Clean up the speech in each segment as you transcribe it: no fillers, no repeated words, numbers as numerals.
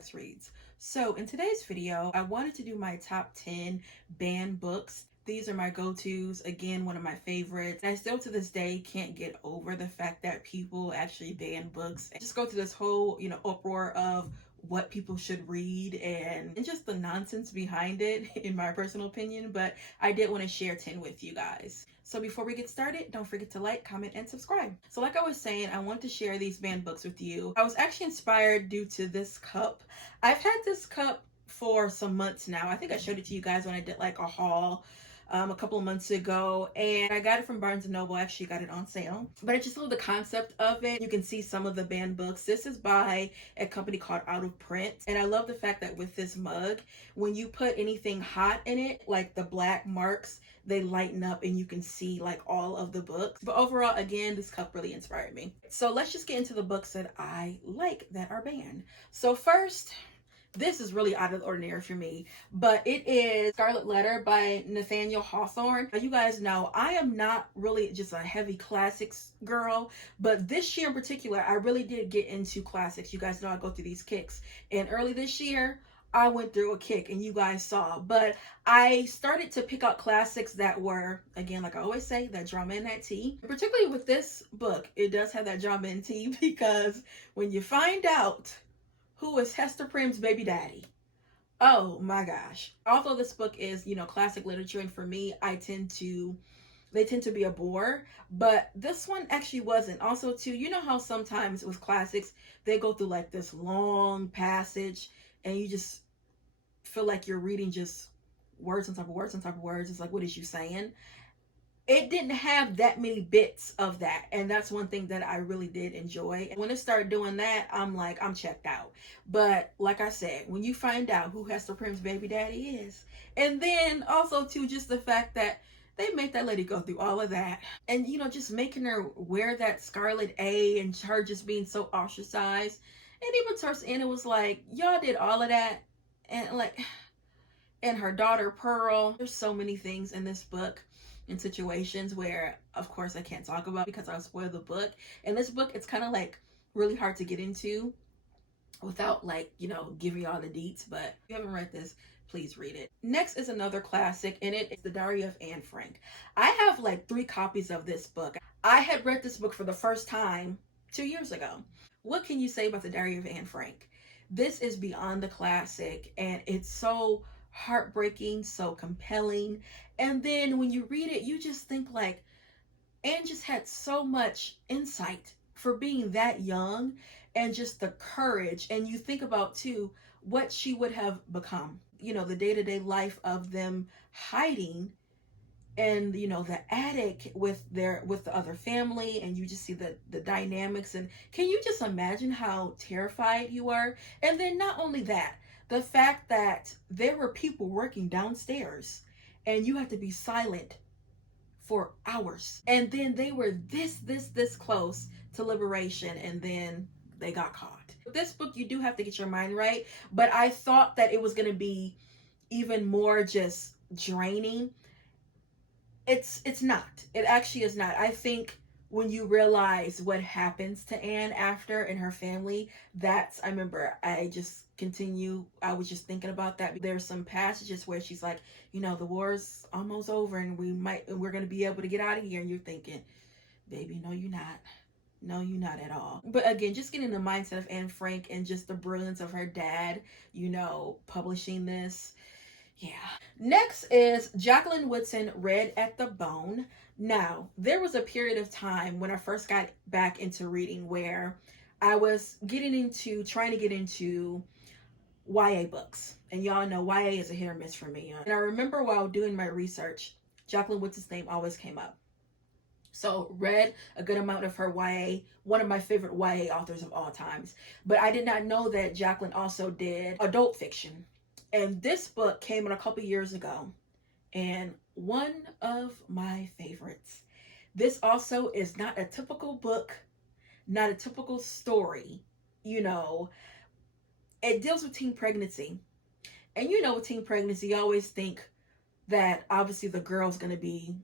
Lex Reads. So in today's video, I wanted to do my top 10 banned books. These are my go-tos. Again, one of my favorites. I still to this day can't get over the fact that people actually ban books. I just go through this whole, uproar of what people should read and just the nonsense behind it, in my personal opinion. But I did want to share 10 with you guys. So before we get started, don't forget to like, comment, and subscribe. So like I was saying, I want to share these banned books with you. I was actually inspired due to this cup. I've had this cup for some months now. I think I showed it to you guys when I did like a haul a couple of months ago, and I got it from Barnes & Noble. I actually got it on sale, but I just love the concept of it. You can see some of the banned books. This is by a company called Out of Print, and I love the fact that with this mug, when you put anything hot in it, like the black marks, they lighten up and you can see like all of the books. But overall, again, this cup really inspired me. So let's just get into the books that I like that are banned. So first, this is really out of the ordinary for me, but it is Scarlet Letter by Nathaniel Hawthorne. Now, you guys know I am not really just a heavy classics girl, but this year in particular, I really did get into classics. You guys know I go through these kicks, and early this year, I went through a kick, and you guys saw, but I started to pick out classics that were, again, like I always say, that drama and that tea. Particularly with this book, it does have that drama and tea, because when you find out who is Hester Prym's baby daddy, oh my gosh. Although this book is, classic literature, and for me, they tend to be a bore, but this one actually wasn't. Also, too, you know how sometimes with classics, they go through like this long passage, and you just feel like you're reading just words on top of words on top of words. It's like, what is you saying? It didn't have that many bits of that, and that's one thing that I really did enjoy. And when it started doing that, I'm like, I'm checked out. But like I said, when you find out who Hester Prym's baby daddy is, and then also too, just the fact that they made that lady go through all of that, and just making her wear that Scarlet A, and her just being so ostracized, and even towards the end, it was like, y'all did all of that, and like, and her daughter Pearl. There's so many things in this book, in situations where, of course, I can't talk about because I'll spoil the book. And this book, it's kind of like really hard to get into without like, giving you all the deets. But if you haven't read this, please read it. Next is another classic, and it is The Diary of Anne Frank. I have like 3 copies of this book. I had read this book for the first time 2 years ago. What can you say about The Diary of Anne Frank? This is beyond the classic, and it's so heartbreaking, so compelling. And then when you read it, you just think like, Anne just had so much insight for being that young, and just the courage. And you think about too what she would have become, the day-to-day life of them hiding, and the attic with the other family, and you just see the dynamics. And can you just imagine how terrified you are? And then not only that, the fact that there were people working downstairs, and you have to be silent for hours, and then they were this close to liberation, and then they got caught. With this book, you do have to get your mind right, but I thought that it was going to be even more just draining. It's not. It actually is not. I think when you realize what happens to Anne after and her family, I remember I was just thinking about that. There's some passages where she's like, the war's almost over, and we're going to be able to get out of here. And you're thinking, baby, no, you're not. No, you're not at all. But again, just getting the mindset of Anne Frank, and just the brilliance of her dad, publishing this. Yeah. Next is Jacqueline Woodson, Red at the Bone. Now, there was a period of time when I first got back into reading where I was trying to get into YA books. And y'all know YA is a hit or miss for me. And I remember while doing my research, Jacqueline Woodson's name always came up. So read a good amount of her YA, one of my favorite YA authors of all times. But I did not know that Jacqueline also did adult fiction. And this book came out a couple years ago, and one of my favorites. This also is not a typical book, not a typical story. It deals with teen pregnancy. And with teen pregnancy, you always think that obviously the girl's going to be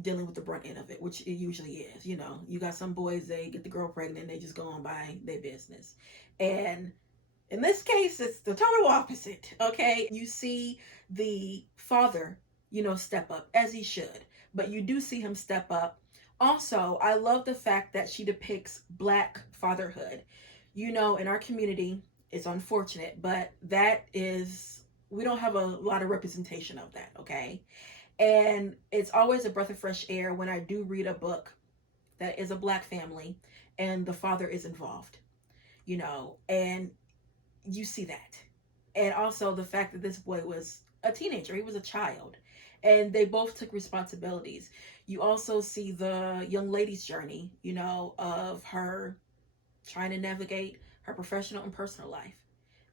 dealing with the brunt end of it, which it usually is. You got some boys, they get the girl pregnant, they just go on by their business. And In this case, it's the total opposite, okay? You see the father, step up as he should, but you do see him step up. Also, I love the fact that she depicts Black fatherhood. In our community, it's unfortunate, but we don't have a lot of representation of that, okay? And it's always a breath of fresh air when I do read a book that is a Black family and the father is involved, and you see that. And also the fact that this boy was a teenager, he was a child, and they both took responsibilities. You also see the young lady's journey, of her trying to navigate her professional and personal life.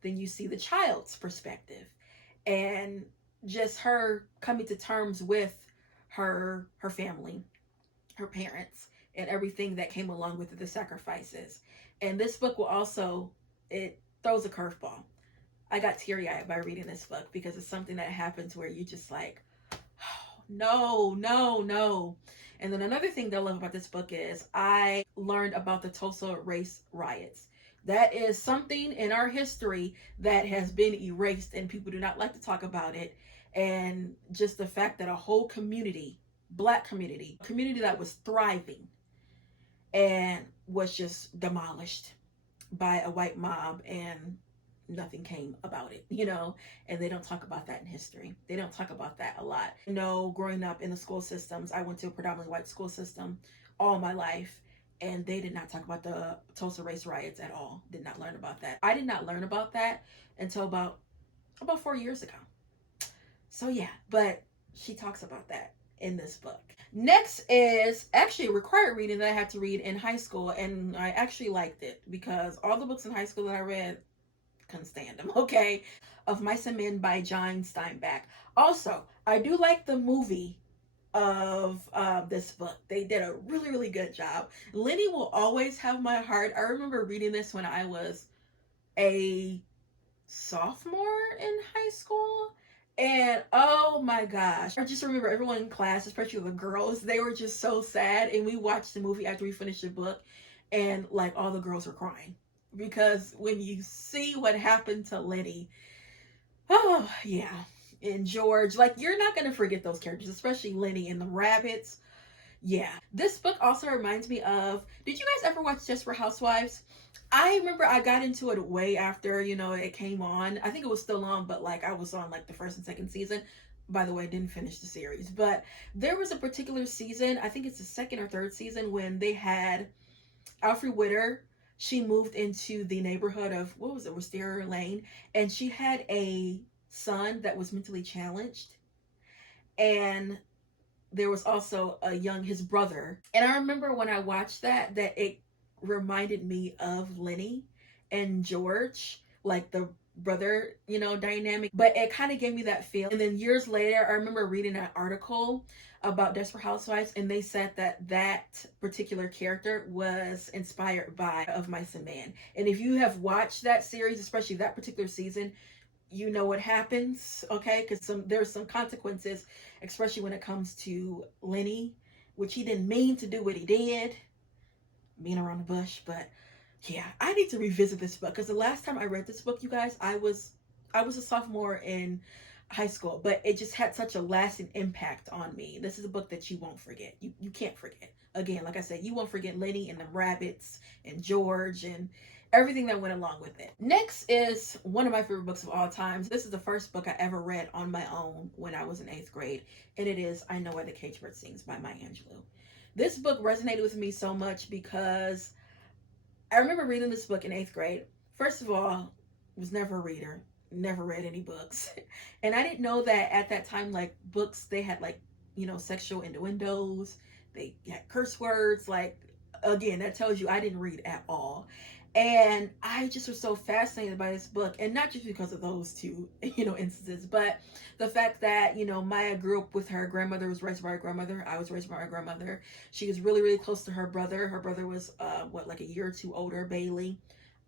Then you see the child's perspective and just her coming to terms with her family, her parents, and everything that came along with it, the sacrifices. And this book will also, it throws a curveball. I got teary-eyed by reading this book because it's something that happens where you just like, oh, no, no, no. And then another thing that I love about this book is I learned about the Tulsa race riots. That is something in our history that has been erased and people do not like to talk about it. And just the fact that a whole community, Black community that was thriving, and was just demolished by a white mob, and nothing came about it, and they don't talk about that in history. They don't talk about that a lot. Growing up in the school systems, I went to a predominantly white school system all my life, and they did not talk about the Tulsa race riots at all. Did not learn about that. I did not learn about that until about 4 years ago. So yeah, but she talks about that in this book. Next is actually a required reading that I had to read in high school, and I actually liked it because all the books in high school that I read, couldn't stand them, okay? Of Mice and Men by John Steinbeck. Also, I do like the movie of this book. They did a really, really good job. Lenny will always have my heart. I remember reading this when I was a sophomore in high school. And oh my gosh, I just remember everyone in class, especially the girls, they were just so sad. And we watched the movie after we finished the book, and like all the girls were crying because when you see what happened to Lenny, oh yeah, and George, like you're not gonna forget those characters, especially Lenny and the rabbits. Yeah. This book also reminds me of, did you guys ever watch Desperate Housewives? I remember I got into it way after, it came on. I think it was still on, but like I was on like the first and second season. By the way, I didn't finish the series, but there was a particular season, I think it's the second or third season, when they had Alfre Witter. She moved into the neighborhood of, what was it, Wisteria Lane, and she had a son that was mentally challenged. And there was also his brother. And I remember when I watched that it reminded me of Lenny and George, like the brother, dynamic. But it kind of gave me that feel. And then years later, I remember reading an article about Desperate Housewives, and they said that particular character was inspired by Of Mice and Men. And if you have watched that series, especially that particular season, you know what happens, okay? Because there's some consequences, especially when it comes to Lenny, which he didn't mean to do what he did, being around the bush. But yeah, I need to revisit this book because the last time I read this book, you guys, I was a sophomore in high school, but it just had such a lasting impact on me. This is a book that you won't forget. You can't forget. Again, like I said, you won't forget Lenny and the rabbits and George and everything that went along with it. Next is one of my favorite books of all time. This is the first book I ever read on my own when I was in 8th grade, and it is I Know Why the Caged Bird Sings by Maya Angelou. This book resonated with me so much because I remember reading this book in 8th grade. First of all, was never a reader, never read any books. And I didn't know that at that time, like books, they had like, sexual innuendos, they had curse words. Like, again, that tells you I didn't read at all. And I just was so fascinated by this book, and not just because of those two, instances, but the fact that, Maya grew up with her grandmother, was raised by her grandmother. I was raised by my grandmother. She was really, really close to her brother. Her brother was, like a year or two older, Bailey.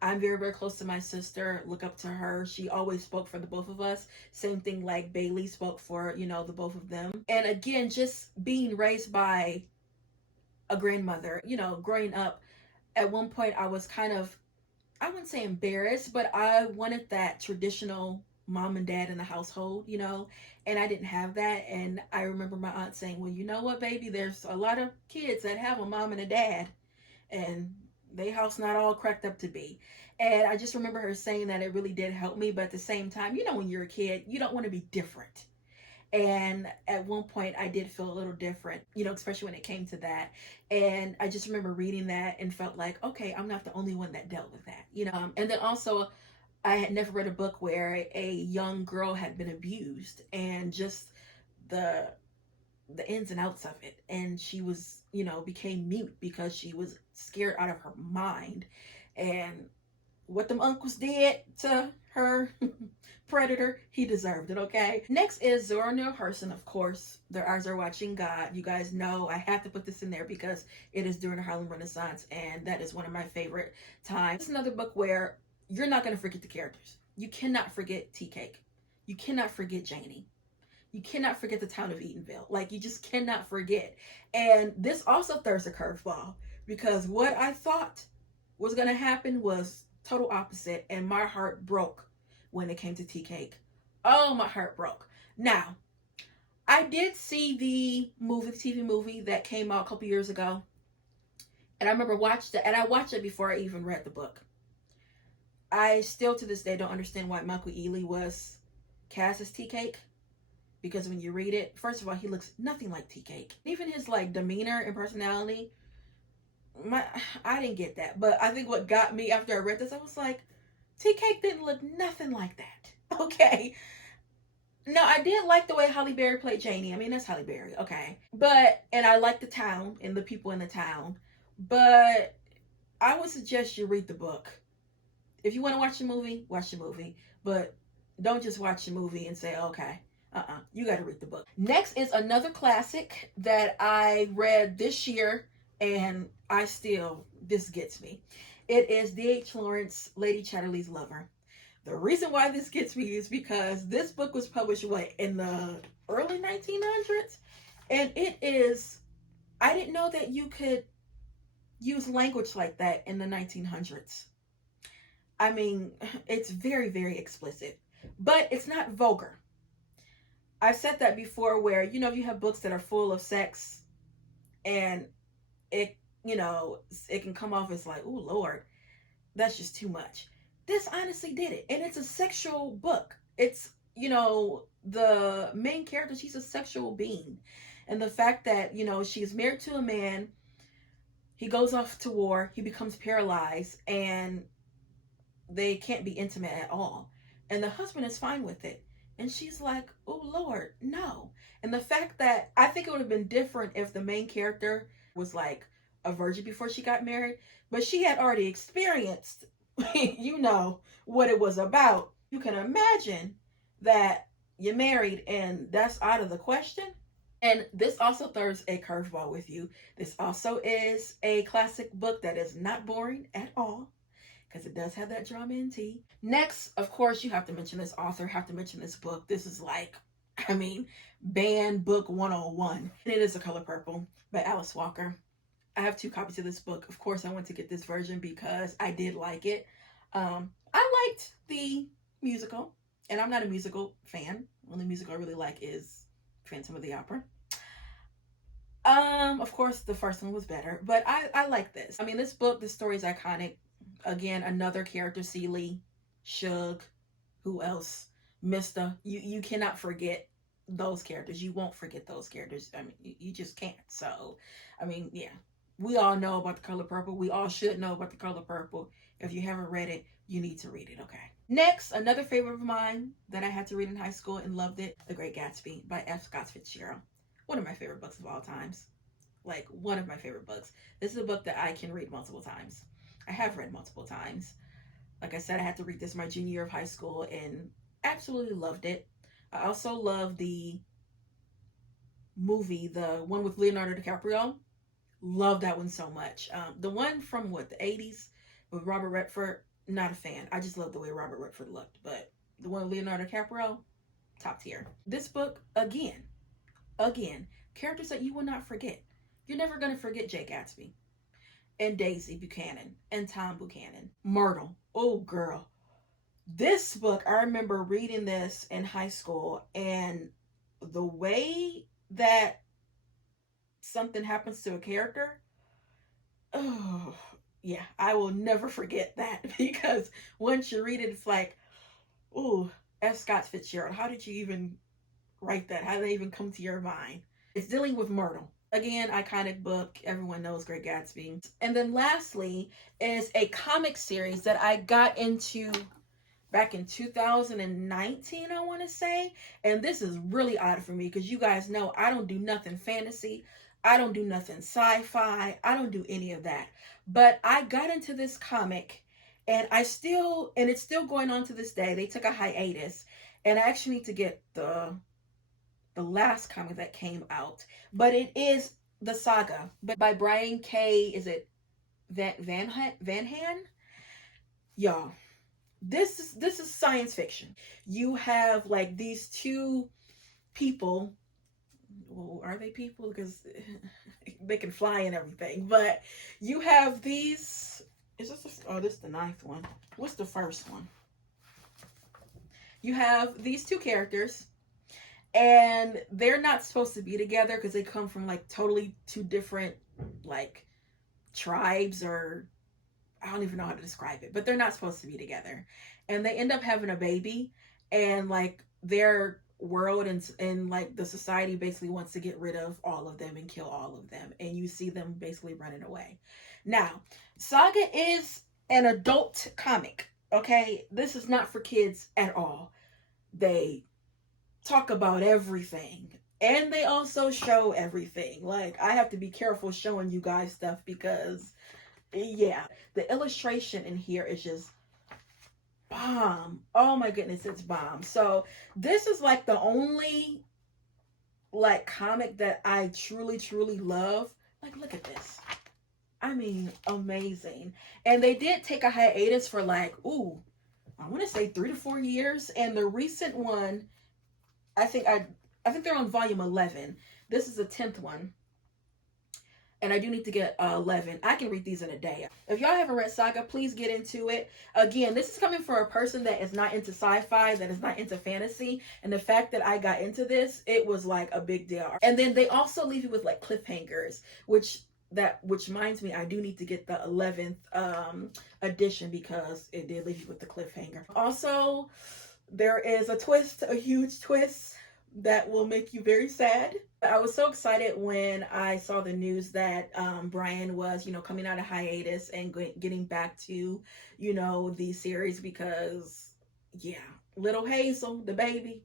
I'm very, very close to my sister, look up to her. She always spoke for the both of us. Same thing like Bailey spoke for, the both of them. And again, just being raised by a grandmother, growing up, at one point I I wouldn't say embarrassed, but I wanted that traditional mom and dad in the household, and I didn't have that. And I remember my aunt saying, well, you know what, baby, there's a lot of kids that have a mom and a dad, and they house not all cracked up to be. And I just remember her saying that it really did help me. But at the same time, when you're a kid, you don't want to be different. And at one point, I did feel a little different, especially when it came to that. And I just remember reading that and felt like, okay, I'm not the only one that dealt with that. And then also, I had never read a book where a young girl had been abused, and just the ins and outs of it. And she was, became mute because she was scared out of her mind. And what them uncles did to her predator, he deserved it, okay? Next is Zora Neale Hurston, of course. Their Eyes Are Watching God. You guys know I have to put this in there because it is during the Harlem Renaissance, and that is one of my favorite times. It's another book where you're not going to forget the characters. You cannot forget Tea Cake. You cannot forget Janie. You cannot forget the town of Eatonville. Like, you just cannot forget. And this also throws a curveball, because what I thought was going to happen was total opposite, and my heart broke when it came to Tea Cake. Oh, my heart broke. Now, I did see the TV movie that came out a couple years ago, and I remember watched it, and I watched it before I even read the book. I still to this day don't understand why Michael Ealy was cast as Tea Cake, because when you read it, first of all, he looks nothing like Tea Cake. Even his demeanor and personality, I didn't get that. But I think what got me after I read this, I was like, Tea Cake didn't look nothing like that. Okay. No, I did like the way Halle Berry played Janie. I mean, that's Halle Berry, okay. And I like the town and the people in the town. But I would suggest you read the book. If you want to watch the movie, watch the movie. But don't just watch the movie and say, okay, you got to read the book. Next is another classic that I read this year, and this gets me. It is D.H. Lawrence, Lady Chatterley's Lover. The reason why this gets me is because this book was published, in the early 1900s? And I didn't know that you could use language like that in the 1900s. I mean, it's very, very explicit, but it's not vulgar. I've said that before, where, you have books that are full of sex, and it can come off as like, oh Lord, that's just too much. This honestly did it. And it's a sexual book. It's, the main character, she's a sexual being. And the fact that, she's married to a man, he goes off to war, he becomes paralyzed, and they can't be intimate at all. And the husband is fine with it. And she's like, oh Lord, no. And the fact that I think it would have been different if the main character was like a virgin before she got married, but she had already experienced, what it was about. You can imagine that you're married and that's out of the question. And this also throws a curveball with you. This also is a classic book that is not boring at all, because it does have that drama and tea. Next, of course, you have to mention this author, have to mention this book. This is banned book 101. And it is The Color Purple by Alice Walker. I have 2 copies of this book. Of course, I went to get this version because I did like it. I liked the musical, and I'm not a musical fan. The only musical I really like is Phantom of the Opera. Of course, the first one was better, but I like this. I mean, this story is iconic. Again, another character, Celie, Suge, who else? Mr. You cannot forget those characters. You won't forget those characters. I mean, you just can't. So, I mean, yeah. We all know about The Color Purple. We all should know about The Color Purple. If you haven't read it, you need to read it, okay? Next, another favorite of mine that I had to read in high school and loved it, The Great Gatsby by F. Scott Fitzgerald. One of my favorite books of all times. One of my favorite books. This is a book that I can read multiple times. I have read multiple times. Like I said, I had to read this my junior year of high school and absolutely loved it. I also love the movie, the one with Leonardo DiCaprio. Love that one so much. The one from the 80s with Robert Redford, not a fan. I just love the way Robert Redford looked. But the one with Leonardo DiCaprio, top tier. This book, again, characters that you will not forget. You're never going to forget Jay Gatsby. and Daisy Buchanan and Tom Buchanan. Myrtle. Oh, girl. This book, I remember reading this in high school, and the way that something happens to a character, oh, yeah, I will never forget that because once you read it, it's like, ooh, F. Scott Fitzgerald, how did you even write that? How did they even come to your mind? It's dealing with Myrtle. Again, iconic book. Everyone knows Great Gatsby. And then lastly is a comic series that I got into back in 2019, I want to say. And this is really odd for me because you guys know I don't do nothing fantasy. I don't do nothing sci-fi. I don't do any of that. But I got into this comic and it's still going on to this day. They took a hiatus and I actually need to get the last comic that came out. But it is The Saga, but by Brian K. Is it Van Han? Y'all, this is science fiction. You have like these two people. Well, are they people? Because they can fly and everything. But you have these. Is this is the ninth one? What's the first one? You have these two characters, and they're not supposed to be together because they come from like totally two different like tribes, or I don't even know how to describe it, but they're not supposed to be together. And they end up having a baby, and like their world and like the society basically wants to get rid of all of them and kill all of them. And you see them basically running away. Now, Saga is an adult comic, okay? This is not for kids at all. They talk about everything. And they also show everything. Like, I have to be careful showing you guys stuff because yeah, the illustration in here is just bomb. Oh my goodness, it's bomb. So this is like the only like comic that I truly love. Like, look at this. I mean, amazing. And they did take a hiatus for like, ooh, I want to say 3 to 4 years. And the recent one, I think they're on volume 11. This is the 10th one. And I do need to get 11. I can read these in a day. If y'all haven't read Saga, please get into it. Again, this is coming for a person that is not into sci-fi, that is not into fantasy. And the fact that I got into this, it was like a big deal. And then they also leave you with like cliffhangers, which reminds me, I do need to get the 11th edition because it did leave you with the cliffhanger. Also, there is a twist, a huge twist that will make you very sad. I was so excited when I saw the news that Brian was, coming out of hiatus and getting back to, the series because, yeah, little Hazel, the baby,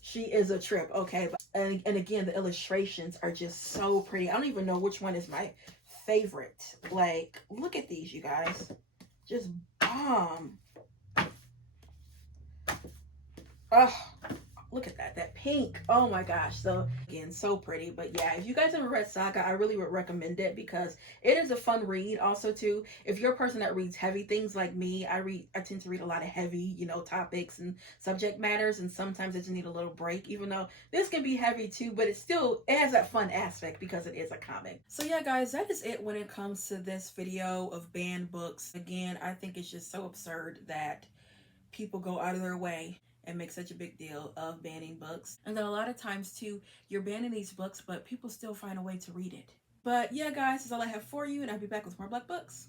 she is a trip, okay? And again, the illustrations are just so pretty. I don't even know which one is my favorite. Like, look at these, you guys. Just bomb. Oh, look at that pink. Oh my gosh. So again, so pretty. But yeah, if you guys haven't read Saga, I really would recommend it because it is a fun read. Also too, if you're a person that reads heavy things like me, I tend to read a lot of heavy, topics and subject matters, and sometimes I just need a little break, even though this can be heavy too, but it has that fun aspect because it is a comic. So yeah, guys, that is it when it comes to this video of banned books. Again, I think it's just so absurd that people go out of their way and make such a big deal of banning books. And then a lot of times too, you're banning these books, but people still find a way to read it. But yeah, guys, that's all I have for you, and I'll be back with more Black Books.